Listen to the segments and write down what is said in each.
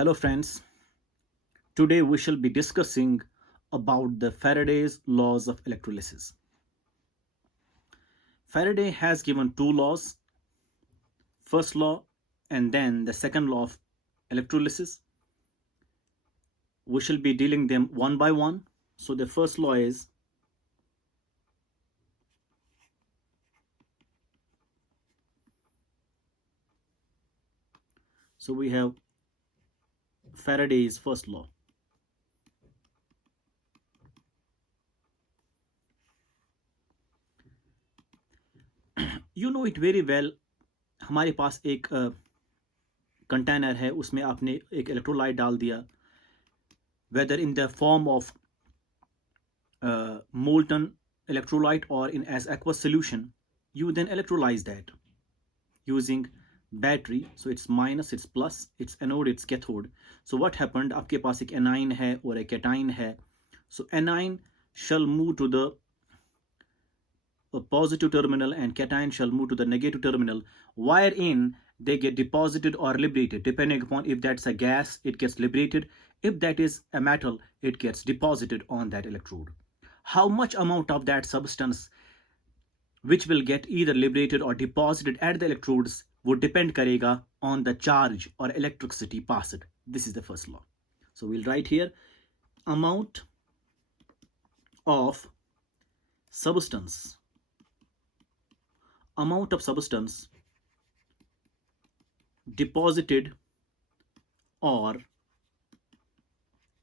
Hello friends, today we shall be discussing about the Faraday's laws of electrolysis. Faraday has given two laws, first law and then the second law of electrolysis. We shall be dealing them one by one. So the first law is we have Faraday's first law. You know it very well. हमारे पास एक container है, उसमें आपने एक electrolyte डाल दिया, whether in the form of molten electrolyte or in as aqueous solution. You then electrolyze that using battery. So it's minus, it's plus, it's anode, it's cathode. So what happened, आपके पास एक anion है और एक cation है. So anion shall move to the positive terminal and cation shall move to the negative terminal, wherein they get deposited or liberated depending upon if that's a gas, it gets liberated. If that is a metal, it gets deposited on that electrode. How much amount of that substance which will get either liberated or deposited at the electrodes would depend karega on the charge or electricity passed. This is the first law. So we'll write here amount of substance deposited or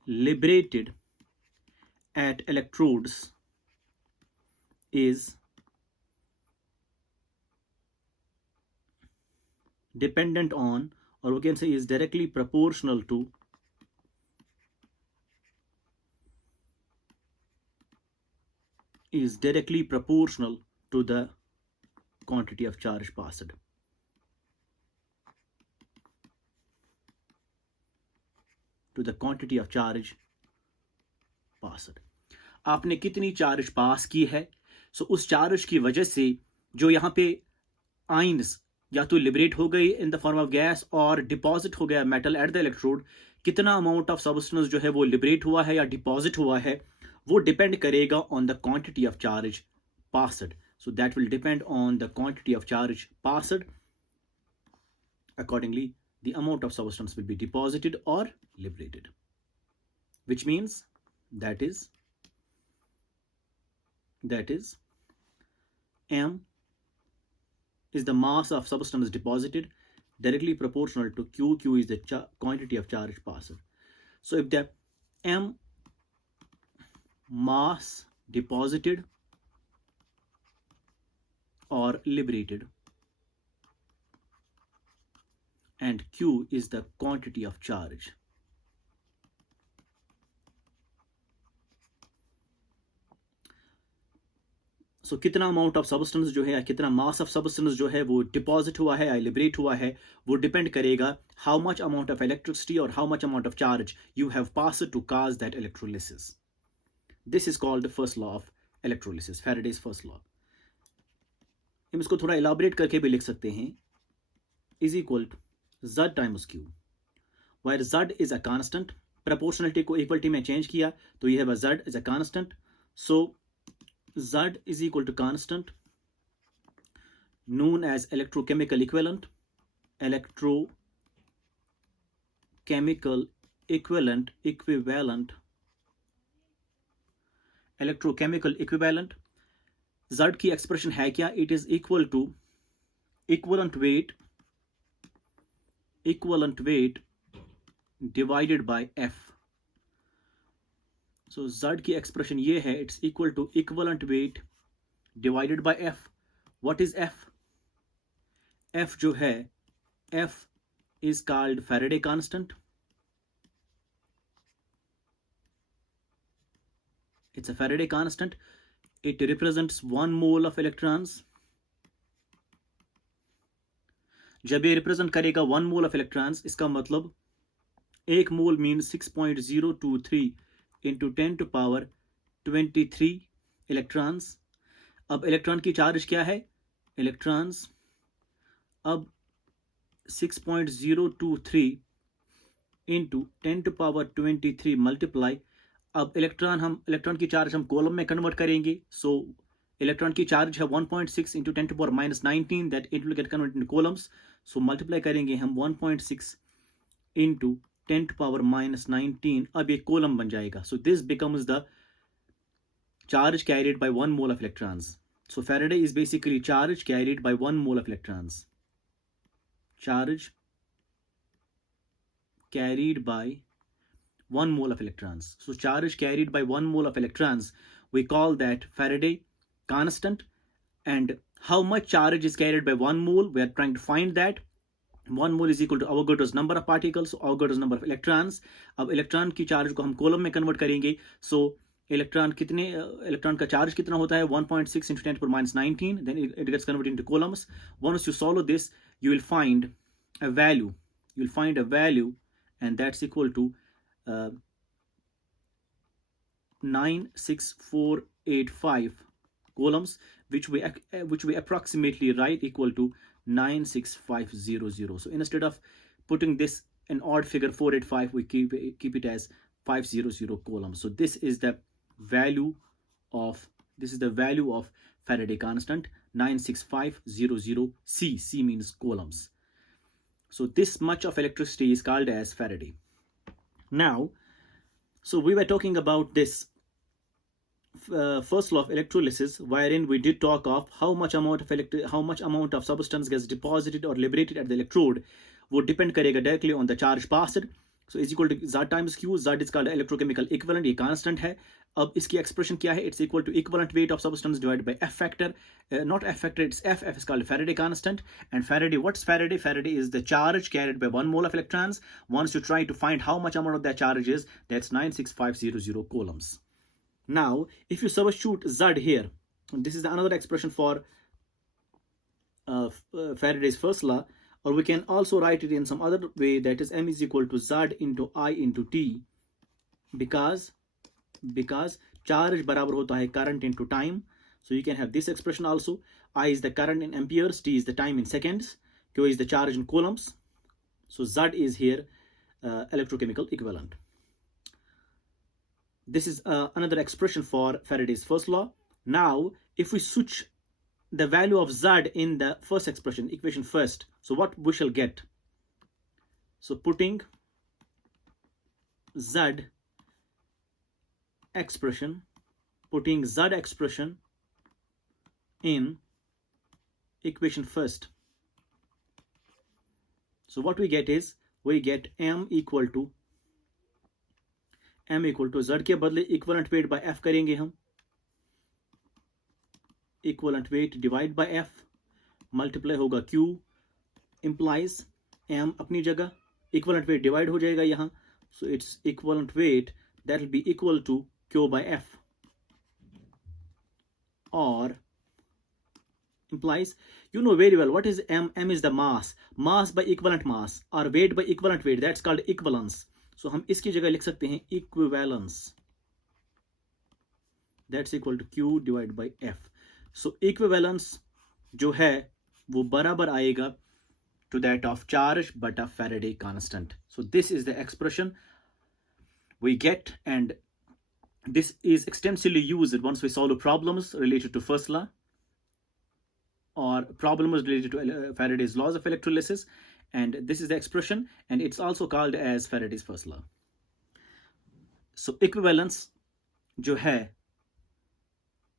liberated at electrodes is dependent on, or we can say is directly proportional to, the quantity of charge passed. आपने कितनी charge पास की है, सो उस charge की वजह से जो यहाँ पे आइंस या तो लिबरेट हो गई in the form of gas और डिपॉजिट हो गया मेटल एट द इलेक्ट्रोड, कितना अमाउंट ऑफ सब्सटेंस जो है वो लिबरेट हुआ है या डिपॉजिट हुआ है, वो डिपेंड करेगा on the quantity of charge passed. So that will depend on the quantity of charge passed. Accordingly, the amount of substance will be deposited or liberated, which means that is m is the mass of substance deposited directly proportional to q. Q is the quantity of charge passed. So if the m mass deposited or liberated and q is the quantity of charge, so कितना amount of substance जो है या कितना mass of substance जो है वो deposit हुआ है या लिबरेट हुआ है, वो डिपेंड करेगा how much amount of electricity और how much amount of charge you have passed to cause that electrolysis. This is called the first law of electrolysis, Faraday's first law. हम इसको थोड़ा इलाबरेट करके भी लिख सकते हैं, is equal to Z times Q, where Z is a constant. Proportionality को equality में चेंज किया तो ये है Z is a constant. So Z is equal to constant known as electrochemical equivalent. Electrochemical equivalent. Z की expression है क्या? It is equal to equivalent weight divided by F. So Z की expression ये है, it's equal to equivalent weight divided by F. What is F? F जो है, F is called Faraday constant. It's a Faraday constant. It represents 1 mole of electrons. जब ये represent करेगा 1 mole of electrons, इसका मतलब 1 mole mean 6.023 into 10 to power 23 electrons. अब electron की charge क्या है? इलेक्ट्रॉन्स अब 6.023 इंटू 10⁻23 मल्टीप्लाई, अब इलेक्ट्रॉन की चार्ज हम कॉलम में कन्वर्ट करेंगे. सो इलेक्ट्रॉन की चार्ज है 1.6 into 10⁻19, that it will get convert in coulombs. So multiply करेंगे हम 1.6 इंटू 10⁻19. अब ये कॉलम बन जाएगा. So this becomes the charge carried by 1 mole of electrons. So Faraday is basically charge carried by 1 mole of electrons. Charge carried by 1 mole of electrons. So charge carried by 1 mole of electrons, we call that Faraday constant. And how much charge is carried by 1 mole? We are trying to find that. 1 mole is equal to Avogadro's number of particles, so Avogadro's number of electrons. अब electron की charge को हम coulomb में convert करेंगे. So electron का charge कितना होता है 1.6 into 10⁻19, then it gets converted into columns. Once you solve this, you will find a value. And that's equal to 96485 columns, which we approximately write equal to 96500. So instead of putting this an odd figure 485, we keep it as 500 columns. So this is the value of Faraday constant, 96500 C. C means coulombs. So this much of electricity is called as Faraday. Now, so we were talking about this first law of electrolysis, wherein we did talk of how much amount of substance gets deposited or liberated at the electrode would depend करेगा directly on the charge passed. So is equal to Z times Q. Z is called electrochemical equivalent. ये constant है. अब इसकी expression क्या है? It's equal to equivalent weight of substance divided by F factor. Not F factor, it's F. F is called Faraday constant. And Faraday, what's Faraday? Faraday is the charge carried by 1 mole of electrons. Once you try to find how much amount of that charge is, that's 96500 coulombs. Now, if you substitute Z here, this is another expression for Faraday's first law, or we can also write it in some other way, that is M is equal to Z into I into T, because charge बराबर होता है current into time. So you can have this expression also. I is the current in amperes, T is the time in seconds, Q is the charge in coulombs. So Z is here electrochemical equivalent. This is another expression for Faraday's first law. Now, if we switch the value of Z in the first expression, equation first, so what we shall get? So putting Z expression in equation first. So what we get is, we get M equal to Z के बदले equivalent weight by F करेंगे हम. Equivalent weight divide by F, multiply होगा Q, implies M अपनी जगह, equivalent weight divide हो जाएगा यहाँ. So it's equivalent weight that will be equal to Q by F, or implies, you know very well what is M. M is the mass by equivalent mass, or weight by equivalent weight. That's called equivalence. So हम इसकी जगह लिख सकते हैं equivalence, that's equal to Q divided by F. So equivalence जो है वो बराबर आएगा to that of charge but of Faraday constant. So this is the expression we get, and this is extensively used once we solve problems related to first law or problems related to Faraday's laws of electrolysis. And this is the expression, and it's also called as Faraday's first law. So equivalence जो है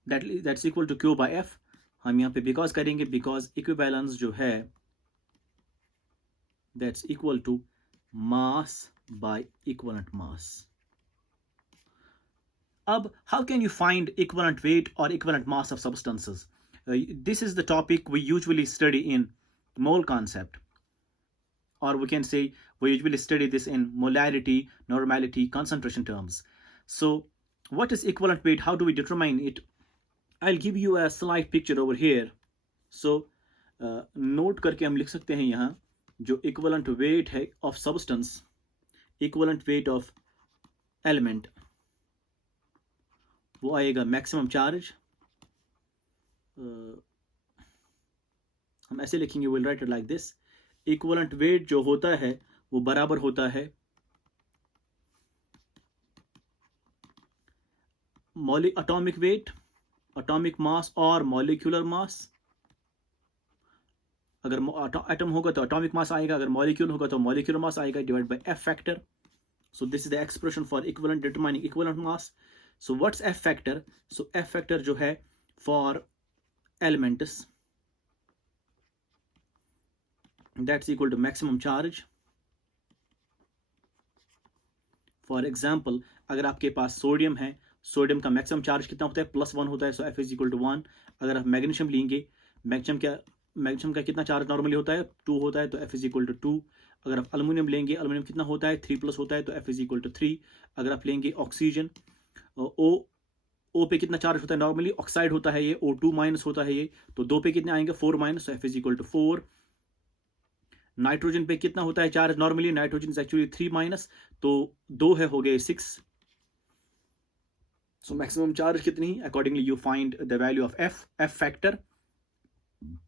that's equal to Q by F. हम यहाँ पे because करेंगे, because equivalence जो है that's equal to mass by equivalent mass. अब how can you find equivalent weight or equivalent mass of substances? This is the topic we usually study in mole concept, or we can say we usually study this in molarity, normality, concentration terms. So what is equivalent weight? How do we determine it? I'll give you a slide picture over here. So note करके हम लिख सकते हैं यहाँ जो equivalent weight है of substance, equivalent weight of element, वो आएगा maximum charge. हम ऐसे लिखेंगे, we'll write it like this. Equivalent weight जो होता है वो बराबर होता है atomic weight, atomic mass और molecular mass. अगर एटम होगा तो atomic mass आएगा, अगर molecule होगा तो molecular mass आएगा, divided by F factor. So this is the expression for equivalent, determining equivalent mass. So what's F factor? So F factor जो है for elements, that's equal to maximum charge. For example, अगर आपके पास sodium है, sodium का maximum charge कितना होता है? +1 होता है. सो F इज इक्वल टू 1. अगर आप मैग्नीशियम लेंगे, मैग्नीशियम का कितना चार्ज नॉर्मली होता है? 2 होता है, तो F इज इक्वल टू 2. अगर आप अल्यूमिनियम लेंगे, अल्यूमिनियम कितना होता है? 3+ होता है, तो F इज इक्वल टू 3. अगर आप लेंगे ऑक्सीजन, O पे कितना चार्ज होता है? नॉर्मली ऑक्साइड होता है ये, O2- होता है ये, तो 2 पे कितने आएंगे? 4-, so F is equal to 4. Nitrogen पे कितना होता है charge? Normally nitrogen is actually 3-, तो 2 है, हो गए 6. सो मैक्सिमम चार्ज कितनी? Accordingly you find the value of F factor.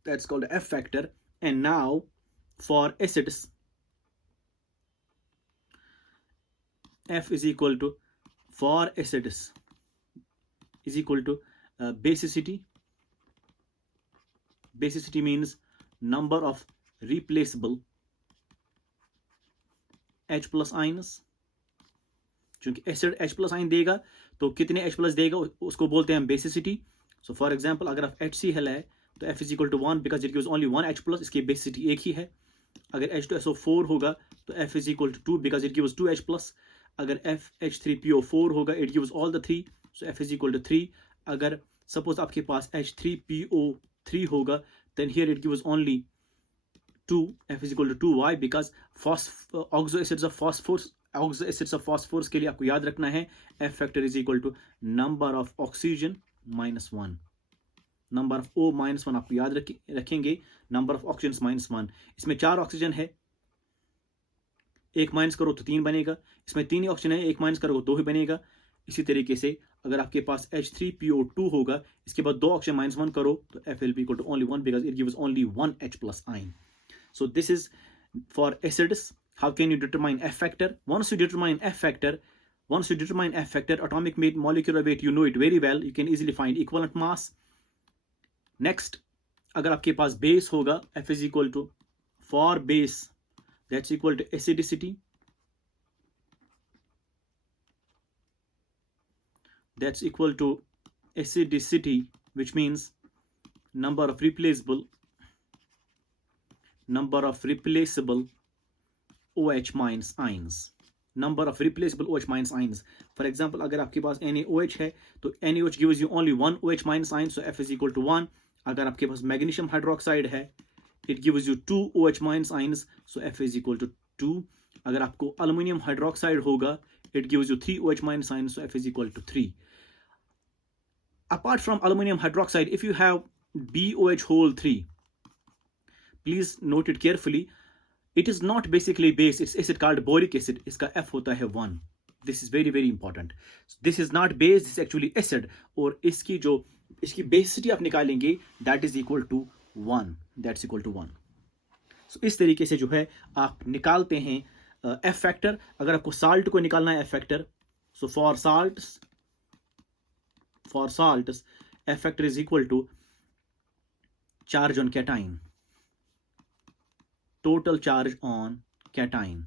That's called F factor. And now for acids, F is equal to, for acids is equal to basicity. Basicity means number of replaceable H+ ions. चूंकि acid H+ ion देगा तो कितने H+ देगा उसको बोलते हैं basicity. So for example, अगर आप HCl है तो F is equal to 1 because it gives only 1 H+, इसकी बेसिसिटी एक ही है. अगर H2SO4 होगा तो F is equal to 2 because it gives 2 H+. अगर H3PO4 होगा, it gives all the 3, so F is equal to 3. अगर सपोज आपके पास H3PO3 होगा, then here it gives only 2, F is equal to 2. Why? Because oxo acids of phosphorus के लिए आपको याद रखना है F factor is equal to number of oxygen -1. Number of O-1 आपको याद रखेंगे, नंबर ऑफ ऑक्सीजन -1. इसमें 4 ऑक्सीजन है, 1 माइनस करो तो 3 बनेगा. इसमें 3 ऑक्सीजन है, 1 माइनस करो तो 2 ही बनेगा. इसी तरीके से अगर आपके पास H3PO2 होगा, इसके बाद 2 ऑक्सीजन -1 करो तो F will be equal to only 1 because it gives only 1 H+ ion. So this is for acids. How can you determine F factor? Once you determine F factor, atomic weight, molecular weight, you know it very well. You can easily find equivalent mass. Next, अगर आपके पास base होगा, F is equal to, for base, that's equal to acidicity. That's equal to acidicity, which means number of replaceable OH- ions. Number of replaceable OH- ions. For example, अगर आपके पास NaOH है तो NaOH gives you only 1 OH- ion, so F is equal to 1. अगर आपके पास magnesium hydroxide है, it gives you 2 OH- ions, so F is equal to 2. अगर आपको aluminium hydroxide होगा, it gives you 3 OH- ions, so F is equal to 3. Apart from aluminum hydroxide, if you have BOH3, please note it carefully. It is not basically base, it's acid called boric acid. इसका F होता है 1. This is very very important. This is not base, this is actually acid. और इसकी basicity आप निकालेंगे, that is equal to 1. That's equal to 1. So इस तरीके से जो है आप निकालते हैं F factor. अगर आपको salt को निकालना है F factor, so for salts F factor is equal to charge on cation. Total charge on cation.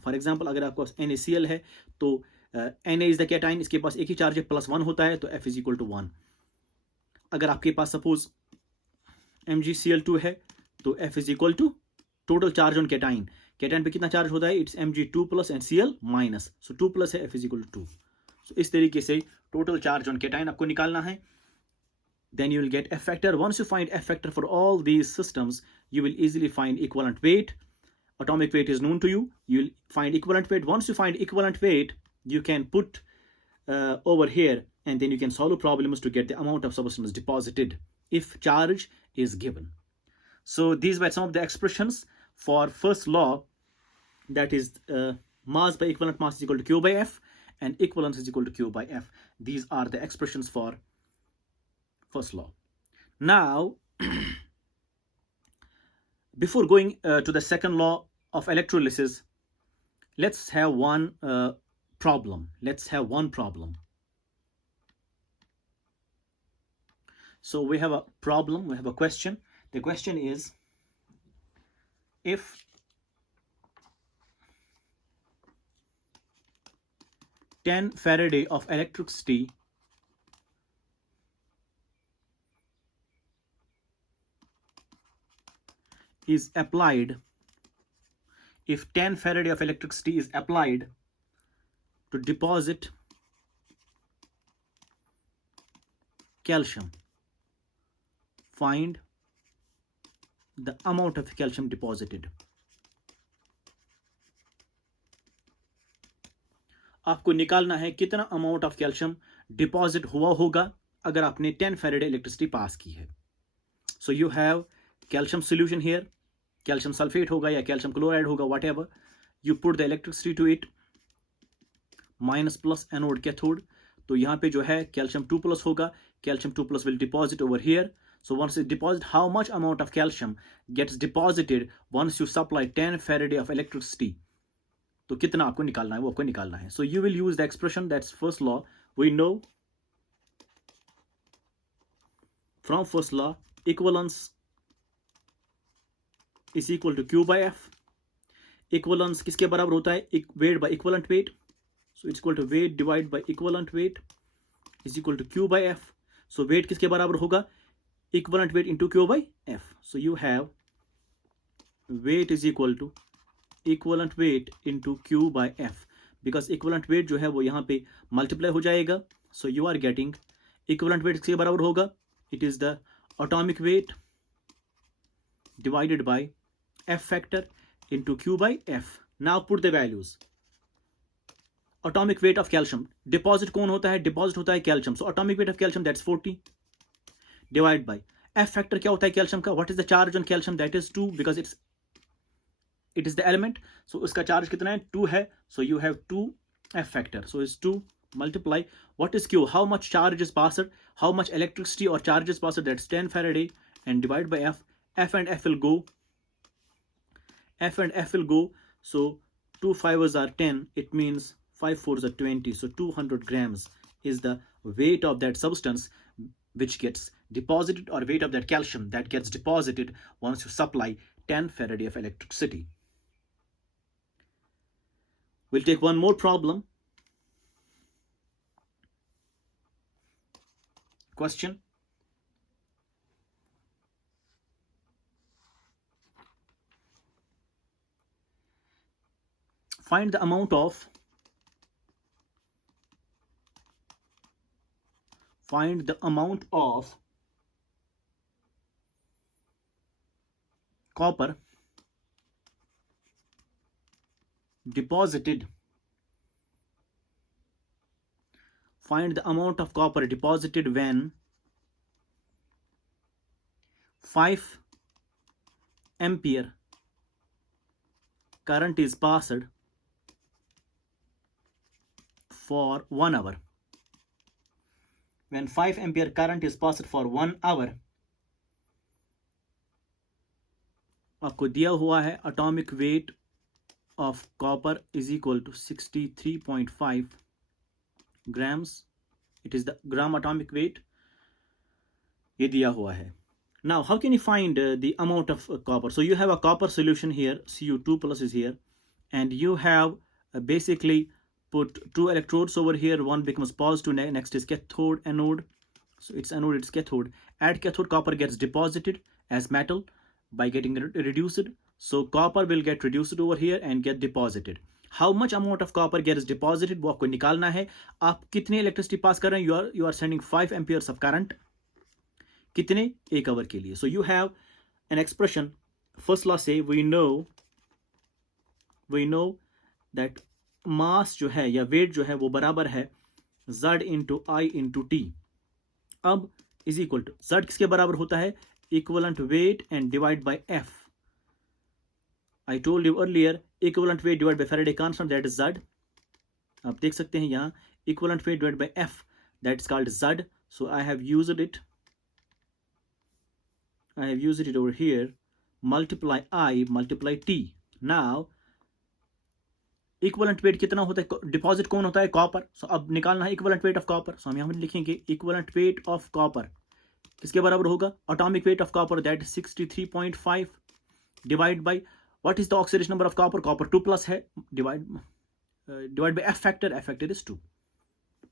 For example, अगर आपके पास NaCl है तो Na is the cation, इसके पास एक ही चार्ज है, +1 होता है, तो F is equal to 1. अगर आपके पास सपोज MgCl2 है तो F is equal to total charge on cation. cation पे कितना चार्ज होता है? It's Mg2+ and Cl-. So 2+ है, F is equal to 2. So इस तरीके से total charge on cation आपको निकालना है. Then you will get F factor. Once you find F factor for all these systems, you will easily find equivalent weight. Atomic weight is known to you. You will find equivalent weight. Once you find equivalent weight, you can put over here, and then you can solve problems to get the amount of substance deposited if charge is given. So these were some of the expressions for first law, that is mass by equivalent mass is equal to Q by F, and equivalence is equal to Q by F. These are the expressions for first law. Now, before going to the second law of electrolysis, let's have one problem. Let's have one problem. So we have a problem, we have a question. The question is, if 10 Faraday of electricity is applied, if 10 Faraday of electricity is applied to deposit calcium, find the amount of calcium deposited. आपको निकालना है कितना amount of calcium deposit हुआ होगा अगर आपने 10 Faraday electricity पास की है. So you have calcium solution here, calcium sulphate होगा या कैल्शियम क्लोराइड होगा, whatever. You put the electricity to it, minus plus anode cathode. तो यहाँ पे जो है कैल्शियम 2+ होगा, calcium 2+ will deposit over here. So once it deposit, how much amount of calcium gets deposited once you supply 10 Faraday of electricity? तो कितना आपको निकालना है, वो आपको निकालना है. So you will use the expression, that's first law. We know from first law, equivalence is equal to Q by F. Equivalence किसके बराबर होता है? Weight by equivalent weight. So it's equal to weight divided by equivalent weight is equal to Q by F. So weight किसके बराबर होगा? Equivalent weight into Q by F. So you have weight is equal to equivalent weight into Q by F, because equivalent weight जो है वो यहाँ पे multiply हो जाएगा. So you are getting equivalent weight किसके बराबर होगा? It is the atomic weight divided by F factor into Q by F. Now put the values. Atomic weight of calcium, deposit कौन होता है? Deposit होता है calcium. So atomic weight of calcium, that's 40 divided by F factor. क्या होता है calcium का? What is the charge on calcium? That is 2, because it is the element. So उसका charge कितना है? 2 है. So you have 2 F factor. So it's 2 multiply. What is Q? How much charge is passed? How much electricity or charge is passed? That's 10 Faraday, and divide by F. F and F will go. F and F will go. So 2 5s are 10. It means 5 4s are 20. So 200 grams is the weight of that substance which gets deposited, or weight of that calcium that gets deposited once you supply 10 Faraday of electricity. We'll take one more problem. Question. Find the amount of copper deposited. Find the amount of copper deposited when 5 ampere current is passed for 1 hour. When 5 ampere current is passed for 1 hour, आपको दिया हुआ है atomic weight of copper is equal to 63.5 grams. It is the gram atomic weight. ये दिया हुआ है. Now how can you find the amount of copper? So you have a copper solution here, Cu2+ is here, and you have basically put 2 electrodes over here. One becomes positive, next is cathode, anode. So it's anode, it's cathode. At cathode, copper gets deposited as metal by getting reduced. So copper will get reduced over here and get deposited. How much amount of copper gets deposited, वो आपको निकालना है. आप कितने electricity pass कर रहे हैं? You are sending 5 amperes of current. कितने? 1 hour के लिए. So you have an expression. First law say we know that मास जो है या वेट जो है वो बराबर है Z into I into T. अब इज इक्वल टू Z किसके बराबर होता है? Equivalent weight and divide by F. I told you earlier, equivalent weight divided by Faraday constant, that is Z. आप देख सकते हैं यहाँ equivalent weight divided by F, that's called Z. So I have used it over here. Multiply I, multiply T. Now equivalent weight कितना होता है, deposit कौन होता है, कॉपर। सो अब निकालना है इक्वलेंट वेट ऑफ कॉपर। सो हम यहाँ पर लिखेंगे इक्वलेंट वेट ऑफ कॉपर किसके बराबर होगा, atomic weight of copper that is 63.5 divide by what is the oxidation number of copper, copper 2+ है, divide by F factor is 2,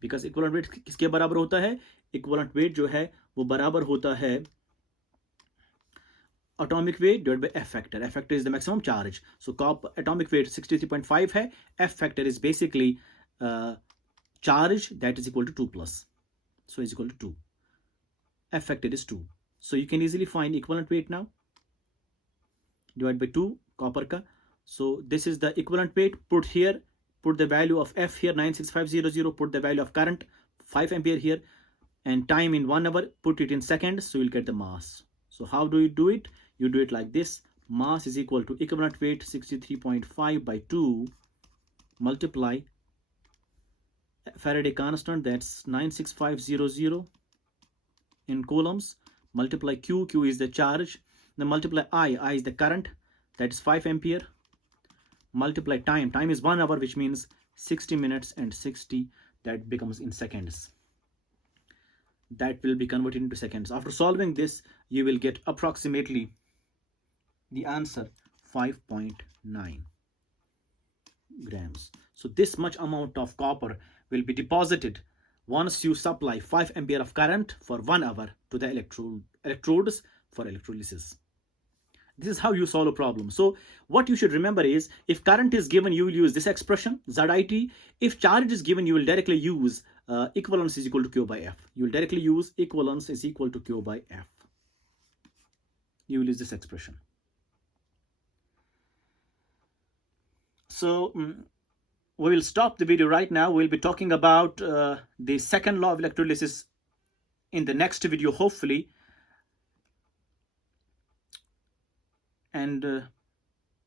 because equivalent weight किसके बराबर होता है, इक्वलेंट वेट जो है वो बराबर होता है atomic weight divided by F factor. F factor is the maximum charge. So atomic weight 63.5 है, F factor is basically charge that is equal to 2+. So is equal to 2. F factor is 2. So you can easily find equivalent weight now. Divide by 2 copper ka. So this is the equivalent weight. Put here, put the value of F here 96500. Put the value of current 5 ampere here, and time in 1 hour. Put it in seconds. So you'll get the mass. So how do you do it? You do it like this. Mass is equal to equivalent weight 63.5 by 2 multiply Faraday constant, that's 96500 in coulombs, multiply Q, Q is the charge, then multiply I is the current, that is 5 ampere, multiply time, time is 1 hour, which means 60 minutes and 60, that becomes in seconds. That will be converted into seconds. After solving this, you will get approximately the answer 5.9 grams. So this much amount of copper will be deposited once you supply 5 ampere of current for 1 hour to the electrodes for electrolysis. This is how you solve a problem. So what you should remember is, if current is given, you will use this expression ZIT. If charge is given, you will directly use equivalence is equal to Q by F. You will directly use equivalence is equal to Q by F. You will use this expression. So we will stop the video right now. We'll be talking about the second law of electrolysis in the next video, hopefully. And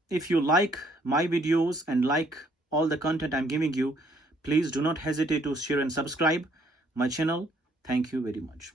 if you like my videos and like all the content I'm giving you, please do not hesitate to share and subscribe my channel. Thank you very much.